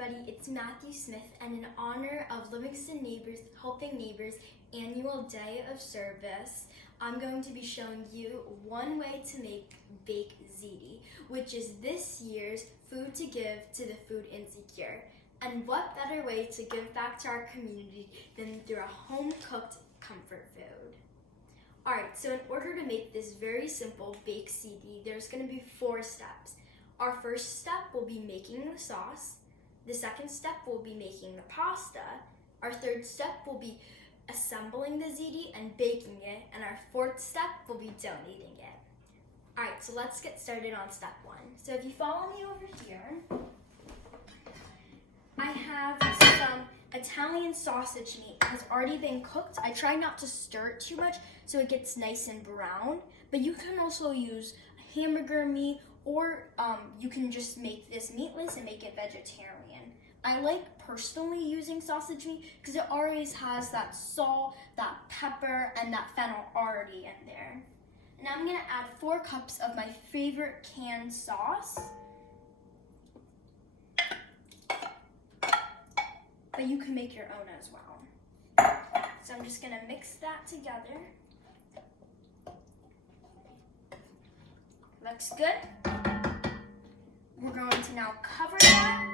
everybody, it's Matthew Smith, and in honor of Livingston Neighbors Helping Neighbors annual day of service, I'm going to be showing you one way to make baked ziti, which is this year's food to give to the food insecure. And what better way to give back to our community than through a home-cooked comfort food? Alright, so in order to make this very simple baked ziti, there's going to be 4 steps. Our first step will be making the sauce. The second step will be making the pasta. Our third step will be assembling the ziti and baking it. And our fourth step will be donating it. Alright, so let's get started on step 1. So if you follow me over here, I have some Italian sausage meat that has already been cooked. I try not to stir it too much so it gets nice and brown, but you can also use hamburger meat, or you can just make this meatless and make it vegetarian. I like personally using sausage meat because it always has that salt, that pepper, and that fennel already in there. Now I'm gonna add 4 cups of my favorite canned sauce. But you can make your own as well. So I'm just gonna mix that together. Looks good. We're going to now cover that.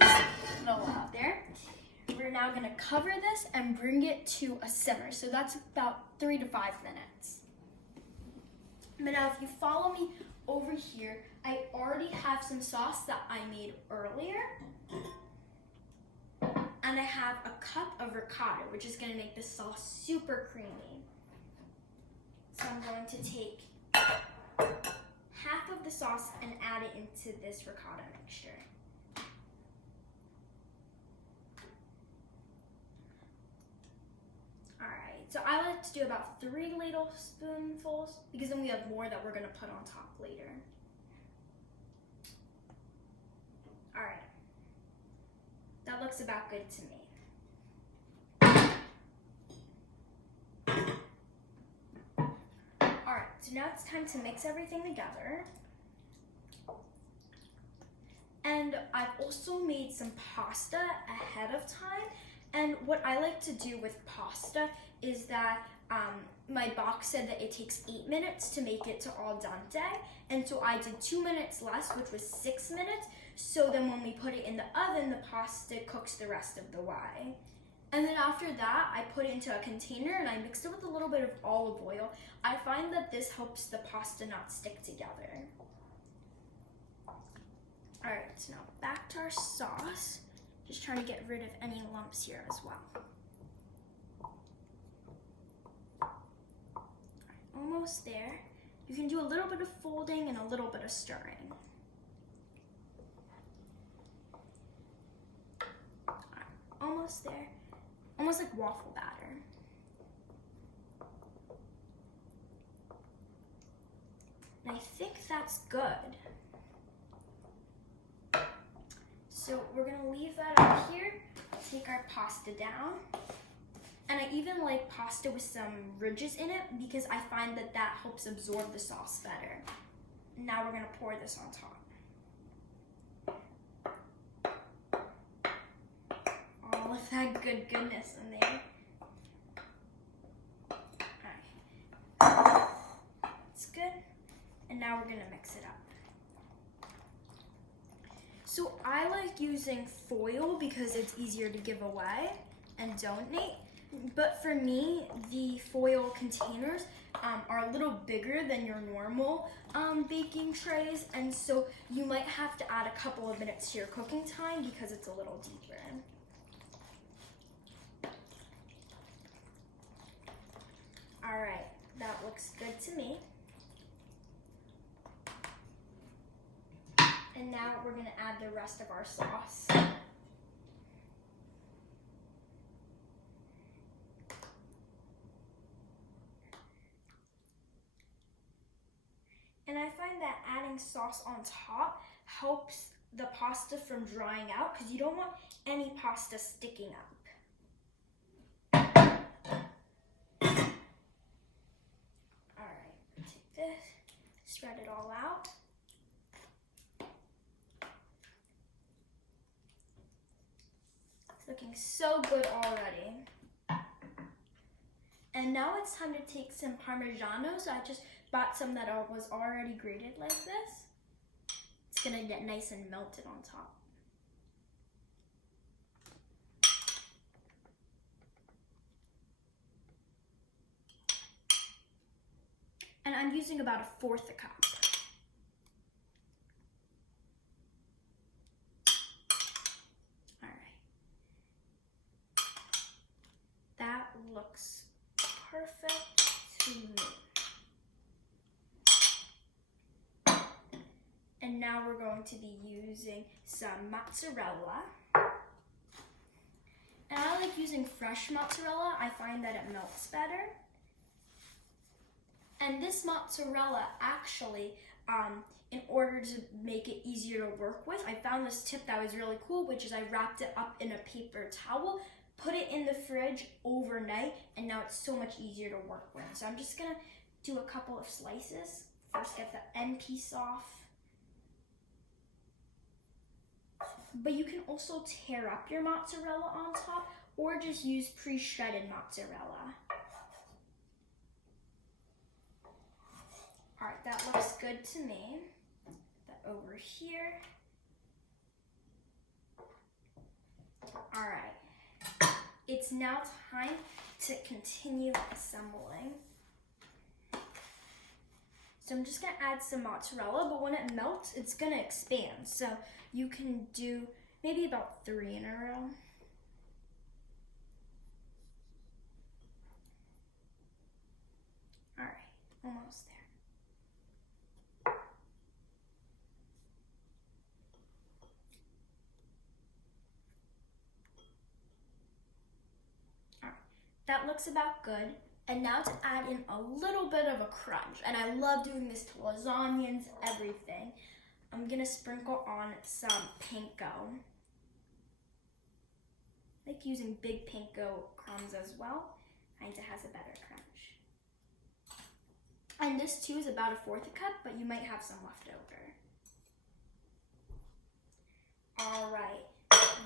A little out there. We're now gonna cover this and bring it to a simmer. So that's about 3 to 5 minutes. But now if you follow me over here, I already have some sauce that I made earlier. And I have a cup of ricotta, which is going to make the sauce super creamy. So I'm going to take half of the sauce and add it into this ricotta mixture. Alright, so I like to do about 3 ladle spoonfuls because then we have more that we're going to put on top later. Alright. That looks about good to me. Alright, so now it's time to mix everything together. And I've also made some pasta ahead of time. And what I like to do with pasta is that my box said that it takes 8 minutes to make it to al dente. And so I did 2 minutes less, which was 6 minutes. So then when we put it in the oven, the pasta cooks the rest of the way. And then after that, I put it into a container and I mixed it with a little bit of olive oil. I find that this helps the pasta not stick together. All right, so now back to our sauce. Just trying to get rid of any lumps here as well. All right, almost there. You can do a little bit of folding and a little bit of stirring. Almost there. Almost like waffle batter. And I think that's good. So we're gonna leave that out here, take our pasta down. And I even like pasta with some ridges in it because I find that that helps absorb the sauce better. Now we're gonna pour this on top. All of that good goodness in there. Alright. It's good. And now we're gonna mix it up. So I like using foil because it's easier to give away and donate. But for me, the foil containers are a little bigger than your normal baking trays. And so you might have to add a couple of minutes to your cooking time because it's a little deeper. All right, that looks good to me. And now we're gonna add the rest of our sauce. And I find that adding sauce on top helps the pasta from drying out because you don't want any pasta sticking up. Spread it all out. Looking so good already. And now it's time to take some Parmigiano. So I just bought some that was already grated like this. It's gonna get nice and melted on top. And I'm using about 1/4 cup. All right. That looks perfect to me. And now we're going to be using some mozzarella. And I like using fresh mozzarella. I find that it melts better. And this mozzarella actually, in order to make it easier to work with, I found this tip that was really cool, which is I wrapped it up in a paper towel, put it in the fridge overnight, and now it's so much easier to work with. So I'm just gonna do a couple of slices. First get the end piece off. But you can also tear up your mozzarella on top or just use pre-shredded mozzarella. All right, that looks good to me. Put that over here. All right, it's now time to continue assembling. So I'm just gonna add some mozzarella, but when it melts, it's gonna expand. So you can do maybe about 3 in a row. All right, almost there. That looks about good. And now to add in a little bit of a crunch. And I love doing this to lasagnas, everything. I'm gonna sprinkle on some panko. I like using big panko crumbs as well. Finds it has a better crunch. And this too is about 1/4 cup, but you might have some left over. All right.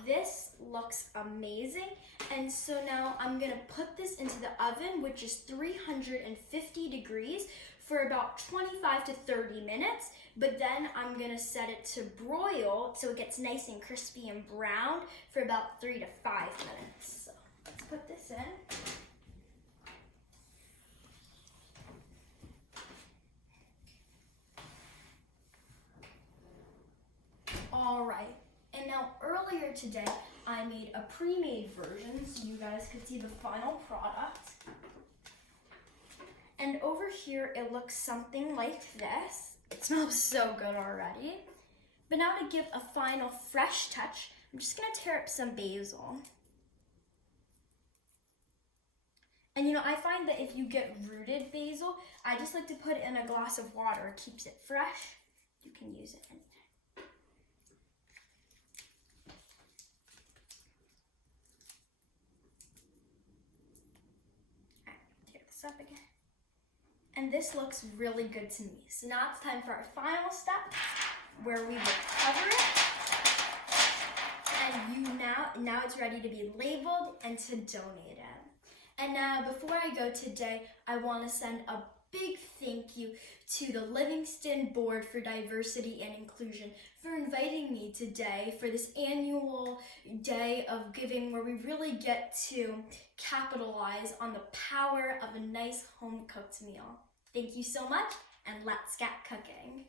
This looks amazing. And so now I'm gonna put this into the oven, which is 350 degrees for about 25 to 30 minutes. But then I'm gonna set it to broil so it gets nice and crispy and brown for about 3 to 5 minutes. So let's put this in. All right. And now earlier today, I made a pre-made version so you guys could see the final product. And over here, it looks something like this. It smells so good already. But now to give a final fresh touch, I'm just gonna tear up some basil. And you know, I find that if you get rooted basil, I just like to put it in a glass of water. It keeps it fresh. You can use it anytime. Up again. And this looks really good to me. So now it's time for our final step where we will cover it. And now it's ready to be labeled and to donate it. And now before I go today, I want to send a big thank you to the Livingston Board for Diversity and Inclusion for inviting me today for this annual day of giving where we really get to capitalize on the power of a nice home-cooked meal. Thank you so much, and let's get cooking.